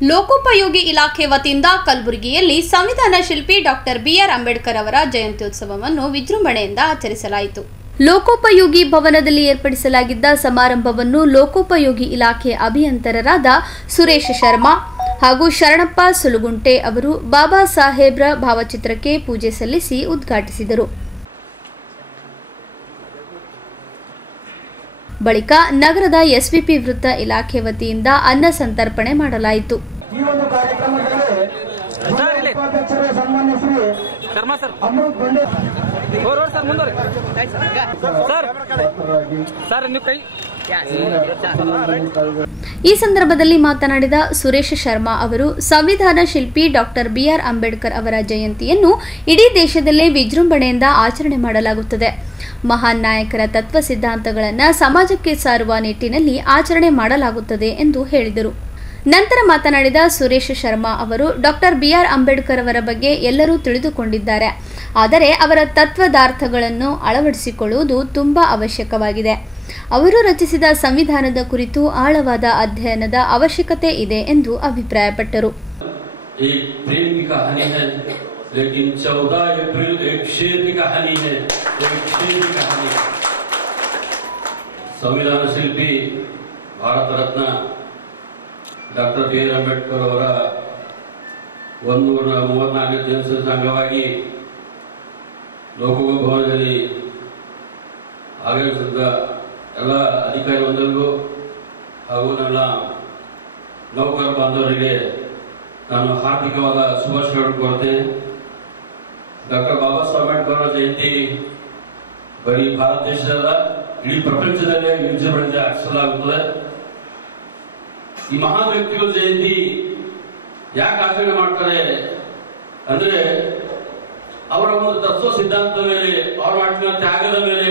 ಲೋಕೋಪಯೋಗಿ ಇಲಾಖೆ ವತಿಯಿಂದ ಕಲಬುರಗಿಯಲ್ಲಿ ಸಂವಿಧಾನ ಶಿಲ್ಪಿ ಡಾಕ್ಟರ್ ಬಿಆರ್ ಅಂಬೇಡ್ಕರ್ ಅವರ ಜಯಂತ್ಯುತ್ಸವವನ್ನು ವಿಜೃಂಭಣೆಯಿಂದ ಆಚರಿಸಲಾಯಿತು. ಲೋಕೋಪಯೋಗಿ ಭವನದಲ್ಲಿ ಏರ್ಪಡಿಸಲಾಗಿದ್ದ ಸಮಾರಂಭವನ್ನು ಲೋಕೋಪಯೋಗಿ ಇಲಾಖೆ ಅಭಿಯಂತರರಾದ ಸುರೇಶ್ ಶರ್ಮಾ ಹಾಗೂ ಶರಣಪ್ಪ ಸುಲಗುಂಟೆ ಅವರು ಬಾಬಾ ಸಾಹೇಬ್ರ ಭಾವಚಿತ್ರಕ್ಕೆ ಪೂಜೆ ಸಲ್ಲಿಸಿ ಉದ್ಘಾಟಿಸಿದರು. ಬಳಿಕ ನಗರದ ಎಸ್ವಿಪಿ ವೃತ್ತ ಇಲಾಖೆ ವತಿಯಿಂದ ಅನ್ನ ಸಂತರ್ಪಣೆ ಮಾಡಲಾಯಿತು. ಈ ಸಂದರ್ಭದಲ್ಲಿ ಮಾತನಾಡಿದ ಸುರೇಶ್ ಶರ್ಮಾ ಅವರು ಸಂವಿಧಾನ ಶಿಲ್ಪಿ ಡಾಕ್ಟರ್ ಬಿಆರ್ ಅಂಬೇಡ್ಕರ್ ಅವರ ಜಯಂತಿಯನ್ನು ಇಡೀ ದೇಶದಲ್ಲೇ ವಿಜೃಂಭಣೆಯಿಂದ ಆಚರಣೆ ಮಾಡಲಾಗುತ್ತದೆ. ಮಹಾನ್ ನಾಯಕರ ತತ್ವ ಸಿದ್ಧಾಂತಗಳನ್ನು ಸಮಾಜಕ್ಕೆ ಸಾರುವ ನಿಟ್ಟಿನಲ್ಲಿ ಆಚರಣೆ ಮಾಡಲಾಗುತ್ತದೆ ಎಂದು ಹೇಳಿದರು. ನಂತರ ಮಾತನಾಡಿದ ಸುರೇಶ್ ಶರ್ಮಾ ಅವರು ಡಾಕ್ಟರ್ ಬಿಆರ್ ಅಂಬೇಡ್ಕರ್ ಅವರ ಬಗ್ಗೆ ಎಲ್ಲರೂ ತಿಳಿದುಕೊಂಡಿದ್ದಾರೆ, ಆದರೆ ಅವರ ತತ್ವದಾರ್ಥಗಳನ್ನು ಅಳವಡಿಸಿಕೊಳ್ಳುವುದು ತುಂಬಾ ಅವಶ್ಯಕವಾಗಿದೆ. ಅವರು ರಚಿಸಿದ ಸಂವಿಧಾನದ ಕುರಿತು ಆಳವಾದ ಅಧ್ಯಯನದ ಅವಶ್ಯಕತೆ ಇದೆ ಎಂದು ಅಭಿಪ್ರಾಯಪಟ್ಟರು. लेकिन 14 अप्रैल एक शेर की कहानी है. एक शेर की कहानी है. संविधान शिल्पी भारत रत्न ಡಾಕ್ಟರ್ ಬಿಆರ್ ಅಂಬೇಡ್ಕರ್ ಅವರ 134ನೇ ಜಯಂತಿ ಅಂಗವಾಗಿ ಲೋಕಭವನದಲ್ಲಿ ಆಗಮಿಸಿದ ಎಲ್ಲ ಅಧಿಕಾರಿ ಬಂಧುಗಳಿಗೂ ಹಾಗೂ ನನ್ನ ನೌಕರ ಬಾಂಧವರಿಗೆ ನಾನು ಹಾರ್ದಿಕವಾದ ಶುಭಾಶಯಗಳನ್ನು ಕೋರುತ್ತೇನೆ. ಡಾಕ್ಟರ್ ಬಾಬಾ ಸಾಹೇಬ್ ಅಂಬೇಡ್ಕರ್ ಅವರ ಜಯಂತಿ ಬರೀ ಭಾರತ ದೇಶದ ಇಡೀ ಪ್ರಪಂಚದಲ್ಲೇ ವಿಜೃಂಭಣೆಯಿಂದ ಆಚರಿಸಲಾಗುತ್ತದೆ. ಈ ಮಹಾನ್ ವ್ಯಕ್ತಿಗಳ ಜಯಂತಿ ಯಾಕೆ ಆಚರಣೆ ಮಾಡ್ತಾರೆ ಅಂದ್ರೆ ಅವರ ಒಂದು ತತ್ವ ಸಿದ್ಧಾಂತದ ಮೇಲೆ, ಅವ್ರ ಮಾಡಿದ ತ್ಯಾಗದ ಮೇಲೆ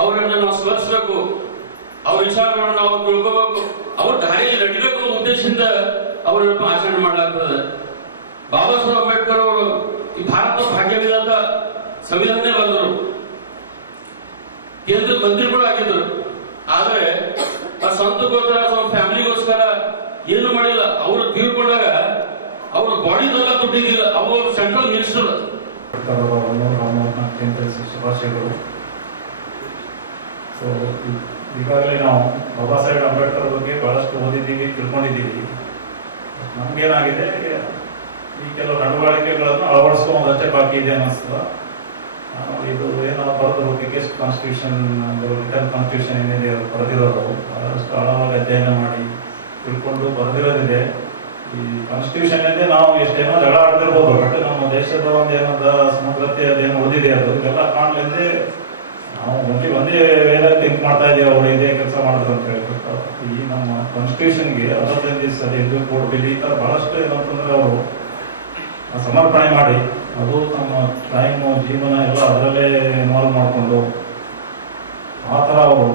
ಅವರನ್ನ ನಾವು ಸ್ಮರಿಸಬೇಕು, ಅವ್ರ ವಿಚಾರಗಳನ್ನು ನಾವು ತಿಳ್ಕೋಬೇಕು, ಅವ್ರ ದಾರಿಯಲ್ಲಿ ನಡಿಬೇಕು ಅನ್ನೋ ಉದ್ದೇಶದಿಂದ ಅವರನ್ನ ಆಚರಣೆ ಮಾಡಲಾಗ್ತದೆ. ಬಾಬಾ ಸಾಹೇಬ್ ಅಂಬೇಡ್ಕರ್ ಅವರು ಈ ಭಾರತ ಭಾಗ್ಯವಿಲ್ಲದ ಸಂವಿಧಾನನೇ ಬಂದರು, ಕೇಂದ್ರ ಮಂತ್ರಿಗಳು ಆಗಿದ್ರು. ಆದ್ರೆ ಆ ಸ್ವಂತಕ್ಕೋಸ್ಕರ ಫ್ಯಾಮಿಲಿಗೋಸ್ಕರ ಏನು ಮಾಡಿಲ್ಲ. ಅವರು ತೀರ್ಕೊಂಡಾಗ ಅವ್ರ ಬಾಡಿದೆಲ್ಲ ದುಡ್ಡಿದ್ದಿಲ್ಲ, ಅವರು ಸೆಂಟ್ರಲ್ ಮಿನಿಸ್ಟರ್. ಶುಭಾಶಯಗಳು. ಸೊ ಈಗಾಗಲೇ ನಾವು ಬಾಬಾ ಸಾಹೇಬ್ ಅಂಬೇಡ್ಕರ್ ಬಗ್ಗೆ ಬಹಳಷ್ಟು ಓದಿದ್ದೀವಿ, ತಿಳ್ಕೊಂಡಿದ್ದೀವಿ. ನಮ್ಗೇನಾಗಿದೆ, ಈ ಕೆಲವು ನಡವಳಿಕೆಗಳನ್ನು ಅಳವಡಿಸ್ಕೊಂಡಷ್ಟೇ ಬಾಕಿ ಇದೆ ಅನ್ನಿಸ್ತದ. ಇದು ಏನೋ ಬರೆದು ಬಿಗ್ಗೆಸ್ಟ್ ಕಾನ್ಸ್ಟಿಟ್ಯೂಷನ್, ರಿಟರ್ನ್ ಕಾನ್ಸ್ಟಿಟ್ಯೂಷನ್ ಏನಿದೆ ಅದು ಬರೆದಿರೋದು ಬಹಳಷ್ಟು ಆಳವಾಗಿ ಅಧ್ಯಯನ ಮಾಡಿ ತಿಳ್ಕೊಂಡು ಬರೆದಿರೋದಿದೆ. ಈ ಕಾನ್ಸ್ಟಿಟ್ಯೂಷನ್ ಇಂದೇ ನಾವು ಎಷ್ಟೇನೋ ಜಗಳ ಆಡ್ತಿರ್ಬೋದು, ಬಟ್ ನಮ್ಮ ದೇಶದ ಒಂದು ಏನದ ಸಮಗ್ರತೆ ಅದೇನು ಓದಿದೆ ಅದು ಇದೆಲ್ಲ ಕಾಣ್ಲಿಂದೆ ನಾವು ಒಂದೇ ವೇಳೆ ಥಿಂಕ್ ಮಾಡ್ತಾ ಇದ್ದೀವಿ, ಅವರು ಇದೇ ಕೆಲಸ ಮಾಡಿದ್ರು ಅಂತ ಹೇಳ್ಬಿಟ್ಟು. ಈ ನಮ್ಮ ಕಾನ್ಸ್ಟಿಟ್ಯೂಷನ್ಗೆ ಅದರಿಂದ ಕೋಡ್ ಬಿಲ್ ಈ ಥರ ಬಹಳಷ್ಟು ಏನಂತಂದ್ರೆ ಅವರು ಸಮರ್ಪಣೆ ಮಾಡಿ ಅದು ನಮ್ಮ ಟೈಮು ಜೀವನ ಎಲ್ಲ ಅದರಲ್ಲೇ ಇನ್ವಾಲ್ವ್ ಮಾಡಿಕೊಂಡು ಆ ಥರ ಅವರು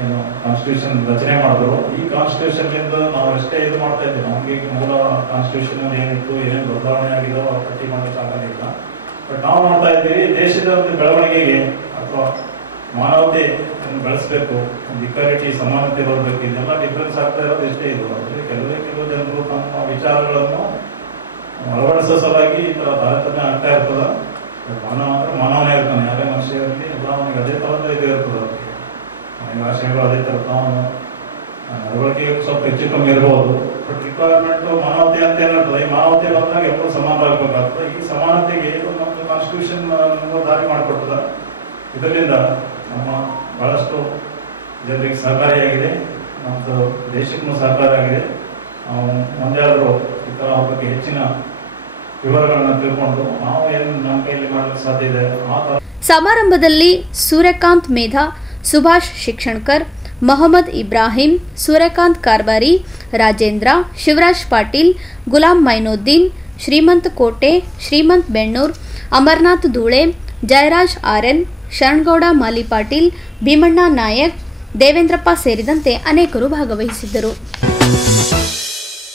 ಏನು ಕಾನ್ಸ್ಟಿಟ್ಯೂಷನ್ ರಚನೆ ಮಾಡಿದ್ರು. ಈ ಕಾನ್ಸ್ಟಿಟ್ಯೂಷನ್ಲಿಂದ ನಾವು ಎಷ್ಟೇ ಇದು ಮಾಡ್ತಾ ಇದ್ದೀವಿ, ನಮಗೆ ಮೂಲ ಕಾನ್ಸ್ಟಿಟ್ಯೂಷನ್ ಏನಿತ್ತು, ಏನೇನು ಬದಲಾವಣೆ ಆಗಿದೋ ಆ ಪಟ್ಟಿ ಮಾಡಲಿಕ್ಕೆ ಆಗೋದಿಲ್ಲ. ಬಟ್ ನಾವು ನೋಡ್ತಾ ಇದ್ದೀವಿ ದೇಶದ ಒಂದು ಬೆಳವಣಿಗೆಗೆ ಅಥವಾ ಮಾನವತೆ ಬೆಳೆಸಬೇಕು, ಒಂದು ಇಕ್ವಾಲಿಟಿ ಸಮಾನತೆ ಬರಬೇಕು, ಇದೆಲ್ಲ ಡಿಫ್ರೆನ್ಸ್ ಆಗ್ತಾ ಇರೋದು ಎಷ್ಟೇ ಇದು. ಅಂದರೆ ಕೆಲವು ಜನರು ತಮ್ಮ ವಿಚಾರಗಳನ್ನು ಅಳವಡಿಸೋ ಸಲುವಾಗಿ ಈ ತರ ತಾರತಮ್ಯ ಆಗ್ತಾ ಇರ್ತದ. ಮಾನವ ಅಂದ್ರೆ ಮಾನವನೇ ಇರ್ತಾನೆ, ಯಾರೇ ಮನುಷ್ಯ ಇರಲಿ ಎಲ್ಲ ಅವನಿಗೆ ಅದೇ ತರದ ಇದು ಇರ್ತದ. ಅವನಿಗೆ ಆಶಯಗಳು ಅದೇ ತರದ, ಅವನು ನಡವಳಿಕೆ ಸ್ವಲ್ಪ ಹೆಚ್ಚು ಕಮ್ಮಿ ಇರ್ಬೋದು. ಬಟ್ ರಿಕ್ವೈರ್ಮೆಂಟ್ ಮಾನವತೆ ಅಂತ ಏನಿರ್ತದೆ, ಈ ಮಾನವತೆ ಬಂದಾಗ ಎಲ್ಲರೂ ಸಮಾನರಾಗಬೇಕಾಗ್ತದೆ. ಈ ಸಮಾನತೆಗೆ ನಮ್ದು ಕಾನ್ಸ್ಟಿಟ್ಯೂಷನ್ ದಾರಿ ಮಾಡಿಕೊಡ್ತದ. ಇದರಿಂದ ನಮ್ಮ ಬಹಳಷ್ಟು ಜನರಿಗೆ ಸಹಕಾರಿಯಾಗಿದೆ, ನಮ್ಮದು ದೇಶಕ್ಕೂ ಸಹಕಾರಿಯಾಗಿದೆ. ಮುಂದೆ ಆದರೂ ಈ ಥರ ಅವ್ರ ಬಗ್ಗೆ ಹೆಚ್ಚಿನ ವಿವರಗಳನ್ನು ತಿಳ್ಕೊಂಡು ನಾವು ಏನು ನಮ್ಮ ಕೈಯಲ್ಲಿ ಮಾಡಲಿಕ್ಕೆ ಸಾಧ್ಯ ಇದೆ ಆ ಥರ. ಸಮಾರಂಭದಲ್ಲಿ ಸೂರ್ಯಕಾಂತ್ ಮೇಧಾ, ಸುಭಾಷ್ ಶಿಕ್ಷಣ್ಕರ್, ಮೊಹಮ್ಮದ್ ಇಬ್ರಾಹಿಂ, ಸೂರ್ಯಕಾಂತ್ ಕಾರ್ಬಾರಿ, ರಾಜೇಂದ್ರ, ಶಿವರಾಜ್ ಪಾಟೀಲ್, ಗುಲಾಂ ಮೈನುದ್ದೀನ್, ಶ್ರೀಮಂತ್ ಕೋಟೆ, ಶ್ರೀಮಂತ್ ಬೆಣ್ಣೂರ್, ಅಮರನಾಥ್ ಧೂಳೆ, ಜಯರಾಜ್ ಆರ್ಎನ್, ಶರಣಗೌಡ ಮಾಲಿ ಪಾಟೀಲ್, ಭೀಮಣ್ಣ ನಾಯಕ್, ದೇವೇಂದ್ರಪ್ಪ ಸೇರಿದಂತೆ ಅನೇಕರು ಭಾಗವಹಿಸಿದ್ದರು.